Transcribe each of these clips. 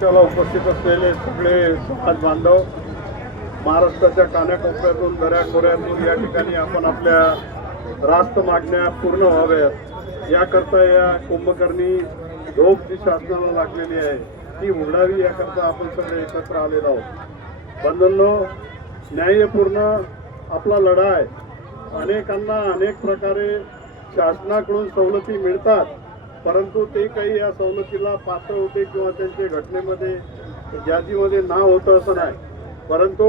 त्याला उपस्थित असलेले सगळे समाज बांधव महाराष्ट्राच्या कानाकोपऱ्यातून दऱ्याखोऱ्यातून या ठिकाणी आपण आपल्या रास्त मागण्या पूर्ण व्हाव्यात याकरता या कुंभकर्णी झोप जी शासनाला लागलेली आहे ती उघडावी याकरता आपण सगळे एकत्र आलेलो आहोत बंधनो न्यायपूर्ण आपला लढा आहे अनेकांना अनेक प्रकारे शासनाकडून सवलती मिळतात परंतु ते काही या सवलतीला पात्र होते किंवा त्यांचे घटनेमध्ये जातीमध्ये नाव होतं असं नाही परंतु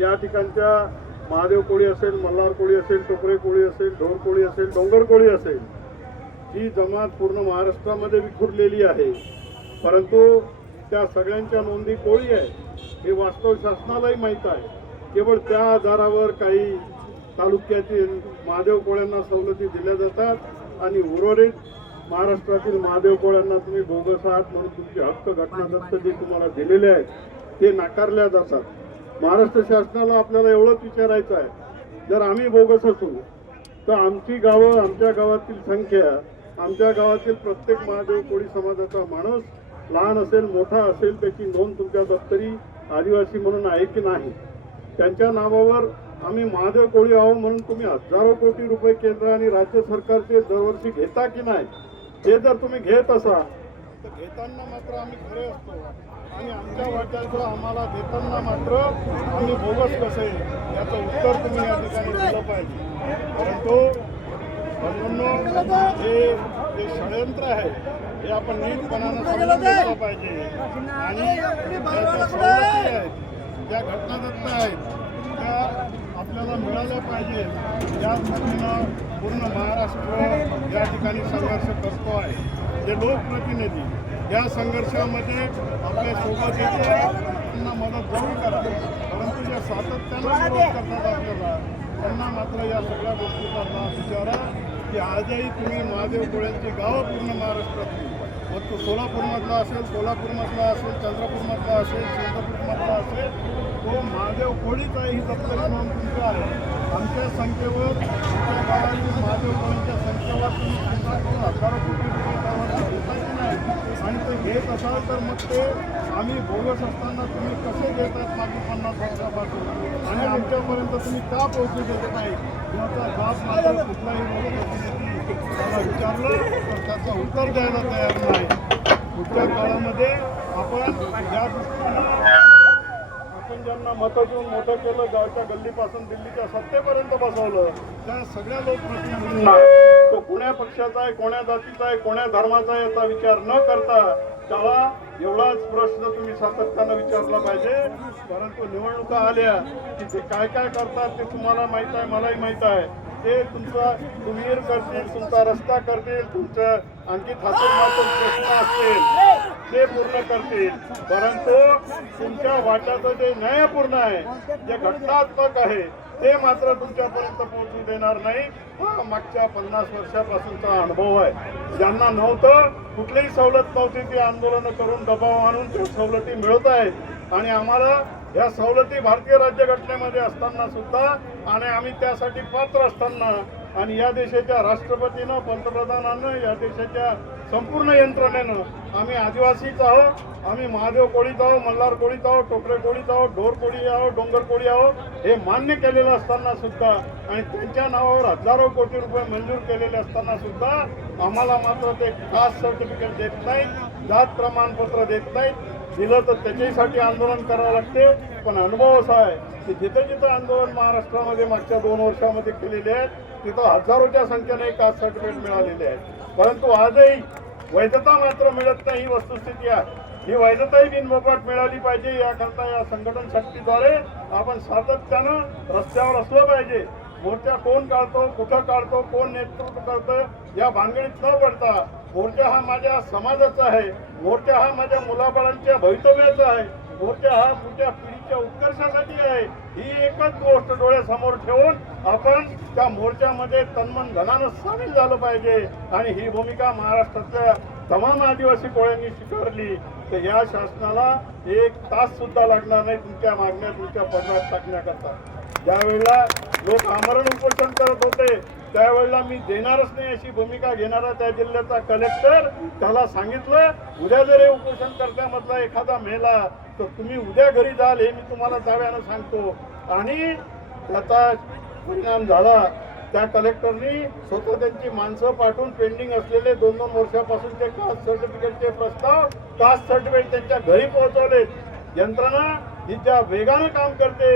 या ठिकाणच्या महादेव कोळी असेल मल्हार कोळी असेल टोपरे कोळी असेल ढोर कोळी असेल डोंगर कोळी असेल ही जमात पूर्ण महाराष्ट्रामध्ये विखुरलेली आहे परंतु त्या सगळ्यांच्या नोंदी कोळी आहे हे वास्तव शासनालाही माहीत आहे केवळ त्या आधारावर काही तालुक्यातील महादेव कोळ्यांना सवलती दिल्या जातात आणि उर्वरित महाराष्ट्रातील महादेव कोळ्यांना तुम्ही बोगस आहात म्हणून तुमचे हक्क घटनादत्त जे तुम्हाला दिलेले आहेत ते नाकारल्या जातात महाराष्ट्र शासनाला आपल्याला एवढंच विचारायचं आहे जर आम्ही बोगस असू तर आमची गावं आमच्या गावातील संख्या आमच्या गावातील प्रत्येक महादेव कोळी समाजाचा माणूस लहान असेल मोठा असेल त्याची नोंद तुमच्या दप्तरी आदिवासी म्हणून आहे की नाही त्यांच्या नावावर आम्ही महादेव कोळी आहो म्हणून तुम्ही हजारो कोटी रुपये केंद्र आणि राज्य सरकारचे दरवर्षी घेता की नाही हे जर तुम्ही घेत असाल तर घेताना मात्र आम्ही खरे असतो आणि आमच्या वाट्याचं आम्हाला घेताना मात्र आम्ही बोगस कसे याचं उत्तर तुम्ही या ठिकाणी दिलं पाहिजे परंतु हे जे षडयंत्र आहे हे आपण नीटपणानं समजून घेतलं पाहिजे आणि ज्या घटना घटना आहेत त्या आपल्याला मिळालं पाहिजे या दृष्टीनं पूर्ण महाराष्ट्र या ठिकाणी संघर्ष करतो आहे जे लोकप्रतिनिधी या संघर्षामध्ये आपल्या सोबत येतो त्यांना मदत जरूर करा परंतु ज्या सातत्यानं विरोध करतात आपल्याला त्यांना मात्र या सगळ्या गोष्टीचा लाभ विचारा की आजही तुम्ही महादेव डोळ्यांची गावं पूर्ण महाराष्ट्रातली मग तो सोलापूरमधला असेल सोलापूरमधला असेल चंद्रपूरमधला असेल चंद्रपूरमधला असेल तो महादेव कोळीचाही म्हणून आमच्या संख्येवर आमच्या संख्येवर तुम्ही हजारो कोटी रुपये की नाही आणि ते घेत असाल तर मग ते आम्ही बोलत असताना तुम्ही कसे देत आहेत मागील पन्नास वर्षापासून आणि आमच्यापर्यंत तुम्ही का पोहोचू देत नाही याचा जात माझा कुठलाही लोक त्याला विचारलं तर त्याचं उत्तर द्यायला तयार नाही पुढच्या काळामध्ये आपण ज्या दृष्टीने ज्यांना मतं देऊन मोठं केलं गावच्या गल्लीपासून दिल्लीच्या सत्तेपर्यंत बसवलं त्या सगळ्या लोकप्रतिनिधींना तो कोण्या पक्षाचा आहे कोण्या जातीचा आहे कोण्या धर्माचा आहे याचा विचार न करता त्याला एवढाच प्रश्न तुम्ही सातत्यानं विचारला पाहिजे परंतु निवडणुका आल्या की ते काय काय करतात ते तुम्हाला माहीत आहे मलाही माहीत आहे ते तुमचा तुम्ही करतील तुमचा रस्ता करतील तुमचं आणखी थापून प्रश्न असतील ते पूर्ण करतील परंतु तुमच्या वाट्याचं जे न्यायपूर्ण आहे जे घटनात्मक आहे ते मात्र तुमच्यापर्यंत पोहोचू देणार नाही हा मागच्या पन्नास वर्षापासूनचा अनुभव आहे ज्यांना नव्हतं कुठलीही सवलत नव्हती ती आंदोलनं करून दबाव आणून ते सवलती मिळत आहेत आणि आम्हाला या सवलती भारतीय राज्यघटनेमध्ये असताना सुद्धा आणि आम्ही त्यासाठी पात्र असताना आणि या देशाच्या राष्ट्रपतीनं पंतप्रधानांना या देशाच्या संपूर्ण यंत्रणेनं आम्ही आदिवासीच आहोत आम्ही महादेव कोळीत आहोत मल्हार कोळीत आहोत टोकरे कोळीत आहोत ढोर कोळी आहोत डोंगर कोळी आहोत हे मान्य केलेलं असताना सुद्धा आणि त्यांच्या नावावर हजारो कोटी रुपये मंजूर केलेले असताना सुद्धा आम्हाला मात्र ते कास्ट सर्टिफिकेट देत नाहीत जात प्रमाणपत्र देत नाहीत दिलं तर त्याच्यासाठी आंदोलन करावं लागते पण अनुभव असा आहे की जिथे जिथं आंदोलन महाराष्ट्रामध्ये मागच्या दोन वर्षामध्ये केलेले आहेत तिथं हजारोच्या संख्येने कास्ट सर्टिफिकेट मिळालेले आहेत परंतु आजही वैधता मात्र मिळत नाही ही वस्तुस्थिती आहे ही वैधताही बिनमोफाट मिळाली पाहिजे याकरता या संघटन शक्तीद्वारे आपण सातत्यानं रस्त्यावर असलं पाहिजे मोर्चा कोण काढतो कुठं काढतो कोण नेतृत्व करतं या भानगडीत न पडता मोर्चा हा माझ्या समाजाचा आहे मोर्चा हा माझ्या मुलाबाळांच्या भवितव्याचा आहे मोर्चा हा मोठ्या पिढी आजच्या उत्कर्षासाठी आहे ही एकच गोष्ट डोळ्यासमोर ठेवून आपण त्या मोर्चामध्ये तन्मन धनानं सामील झालं पाहिजे आणि ही भूमिका महाराष्ट्रातल्या तमाम आदिवासी कोळ्यांनी स्वीकारली तर या शासनाला एक तास सुद्धा लागणार नाही तुमच्या मागण्या तुमच्या पदरात टाकण्याकरता ज्यावेळेला लोक आमरण उपोषण करत होते त्यावेळेला मी देणारच नाही अशी भूमिका घेणारा त्या जिल्ह्याचा कलेक्टर त्याला सांगितलं उद्या जर हे उपोषण करत्यामधला एखादा मेला तर तुम्ही उद्या घरी जाल हे मी तुम्हाला दाव्यानं सांगतो आणि त्याचा परिणाम झाला त्या कलेक्टरनी स्वतः त्यांची माणसं पाठवून पेंडिंग असलेले दोन दोन वर्षापासून ते कास्ट सर्टिफिकेटचे प्रस्ताव कास्ट सर्टिफिकेट त्यांच्या घरी पोहोचवले यंत्रणा ही ज्या वेगानं काम करते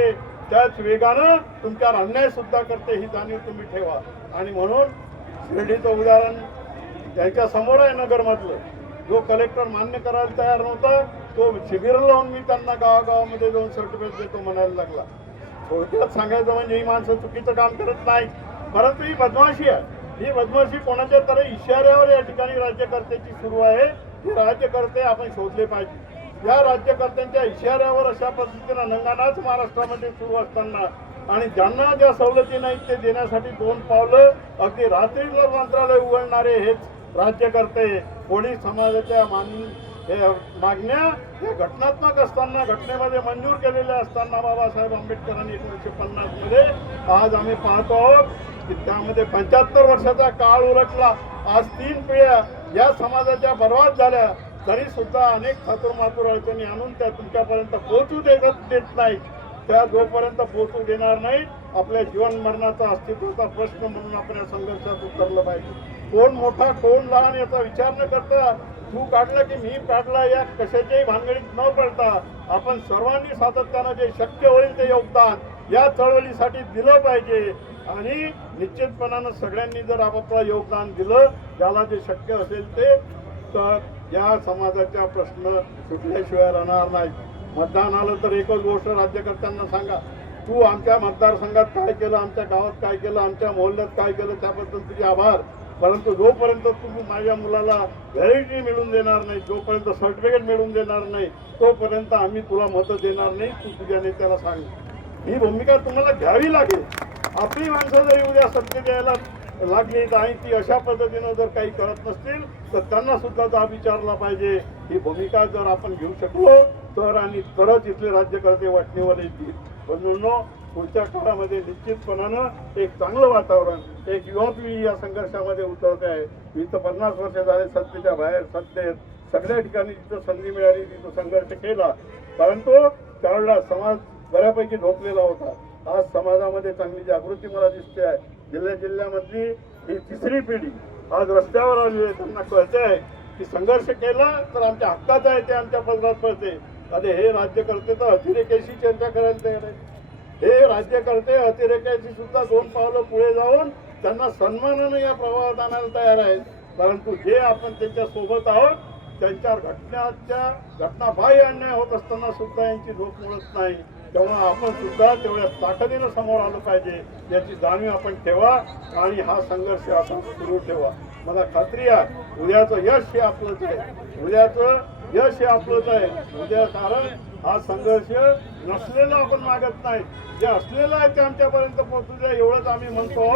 त्याच वेगानं तुमच्यावर अन्याय सुद्धा करते ही जाणीव तुम्ही ठेवा आणि म्हणून शिर्डीचं उदाहरण त्यांच्या समोर आहे नगरमधलं जो कलेक्टर मान्य करायला तयार नव्हता तो शिबिर लावून मी त्यांना गावागावामध्ये जाऊन सर्टिफिकेट देतो म्हणायला लागला थोडक्यात सांगायचं म्हणजे ही माणसं चुकीचं काम करत नाही परंतु ही बदमाशी आहे ही बदमाशी कोणाच्या तर इशाऱ्यावर या ठिकाणी राज्यकर्त्याची सुरू आहे ही राज्यकर्ते आपण शोधले पाहिजे या राज्यकर्त्यांच्या इशाऱ्यावर अशा पद्धतीनं नंगानाच महाराष्ट्रामध्ये सुरू असताना आणि ज्यांना ज्या सवलती नाहीत ते देण्यासाठी दोन पावलं अगदी रात्री मंत्रालय उघडणारे हेच राज्यकर्ते कोणी समाजाच्या मान हे मागण्या हे घटनात्मक असताना घटनेमध्ये मंजूर केलेल्या असताना बाबासाहेब आंबेडकरांनी एकोणीसशे मध्ये आज आम्ही पाहतो आहोत की त्यामध्ये पंच्याहत्तर वर्षाचा काळ उलटला आज तीन पिढ्या या समाजाच्या बर्बाद झाल्या तरी सुद्धा अनेक थातूर मातूर अडचणी आणून त्या तुमच्यापर्यंत पोहोचू देत देत नाही त्या जोपर्यंत पोहोचू देणार नाही आपल्या जीवन मरणाचा अस्तित्वाचा प्रश्न म्हणून आपण या संघर्षात उतरलं पाहिजे कोण मोठा कोण लहान याचा विचार न करता तू काढला की मी काढला या कशाच्याही भानगडीत न पडता आपण सर्वांनी सातत्यानं जे शक्य होईल ते योगदान या चळवळीसाठी दिलं पाहिजे आणि निश्चितपणानं सगळ्यांनी जर आपापला योगदान दिलं ज्याला जे शक्य असेल ते तर या समाजाचा प्रश्न सुटल्याशिवाय राहणार नाही मतदान आलं तर एकच गोष्ट राज्यकर्त्यांना सांगा तू आमच्या मतदारसंघात काय केलं आमच्या गावात काय केलं आमच्या मोहल्ल्यात काय केलं त्याबद्दल तुझे आभार परंतु जोपर्यंत तुम्ही माझ्या मुलाला व्हॅलिडिटी मिळून देणार नाही जोपर्यंत सर्टिफिकेट मिळून देणार नाही तोपर्यंत आम्ही तुला मतं देणार नाही तू तुझ्या नेत्याला सांग ही भूमिका तुम्हाला घ्यावी लागेल आपली माणसं जरी उद्या सत्य द्यायला लागली तर आणि ती अशा पद्धतीनं जर काही करत नसतील तर त्यांना सुद्धा विचारला पाहिजे ही भूमिका जर आपण घेऊ शकलो तर आणि तरच इथले राज्यकर्ते वाटणीवर येतील म्हणून पुढच्या काळामध्ये निश्चितपणानं एक चांगलं वातावरण एक युवा पिढी या संघर्षामध्ये उतरते आहे मी तर पन्नास वर्ष झाले सत्तेच्या बाहेर सत्तेत सगळ्या ठिकाणी जिथं संधी मिळाली तिथं संघर्ष केला परंतु त्यावेळेला समाज बऱ्यापैकी झोपलेला होता आज समाजामध्ये चांगली जागृती मला दिसते आहे जिल्ह्या जिल्ह्यामधली ही तिसरी पिढी आज रस्त्यावर आली आहे त्यांना कळते आहे की संघर्ष केला तर आमच्या हक्काचं आहे ते आमच्या पदरात पडते आणि हे राज्य करते तर अतिरेकेशी चर्चा करायला तयार आहे हे राज्यकर्ते अतिरेक्याची सुद्धा दोन पावलं पुढे जाऊन त्यांना सन्मानानं या प्रवाहात आणायला तयार आहेत परंतु जे आपण त्यांच्या सोबत आहोत त्यांच्या घटनाच्या घटना बाह्य अन्याय होत असताना सुद्धा यांची झोप मिळत नाही तेव्हा आपण सुद्धा तेवढ्या ताकदीनं समोर आलं पाहिजे याची जाणीव आपण ठेवा आणि हा संघर्ष आपण सुरू ठेवा मला खात्री आहे उद्याचं यश हे आपलंच आहे उद्याचं यश हे आपलंच आहे उद्या कारण हा संघर्ष नसलेला आपण मागत नाही जे असलेलं आहे ते आमच्यापर्यंत पोहोचू द्या एवढंच आम्ही म्हणतो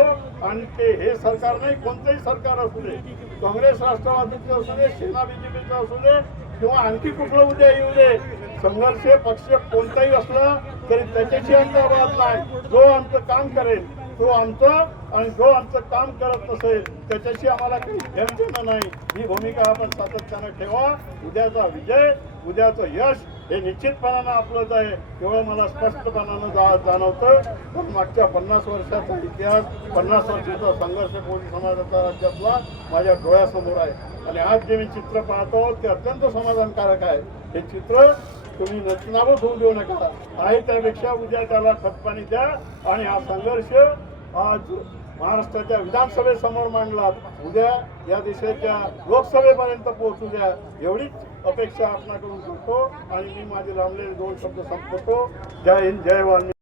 आणि ते हे सरकार नाही कोणतंही सरकार असू दे काँग्रेस राष्ट्रवादीचं असू दे सेना बीजेपीचं असू दे किंवा आणखी कुठलं उद्या येऊ दे संघर्ष पक्ष कोणताही असला तरी त्याच्याशी आमचा वाद नाही जो आमचं काम करेल तो आमचं आणि जो आमचं काम करत नसेल त्याच्याशी आम्हाला काही घेणं नाही ही भूमिका आपण सातत्यानं ठेवा उद्याचा विजय उद्याचं यश हे निश्चितपणानं आपलंच आहे केवळ मला स्पष्टपणानं जा जाणवतं पण मागच्या पन्नास वर्षाचा इतिहास पन्नास वर्षाचा संघर्ष कोणी समाजाचा राज्यातला माझ्या डोळ्यासमोर आहे आणि आज जे मी चित्र पाहतो ते अत्यंत समाधानकारक आहे हे चित्र तुम्ही रचनावत होऊ देऊ नका आहे त्यापेक्षा उद्या त्याला खतपाणी द्या आणि हा संघर्ष आज महाराष्ट्राच्या विधानसभेसमोर मांडलात उद्या या देशाच्या लोकसभेपर्यंत पोहोचू द्या एवढीच अपेक्षा आपणाकडून करतो आणि मी माझे लांबलेले दोन शब्द संपवतो जय हिंद जय वाल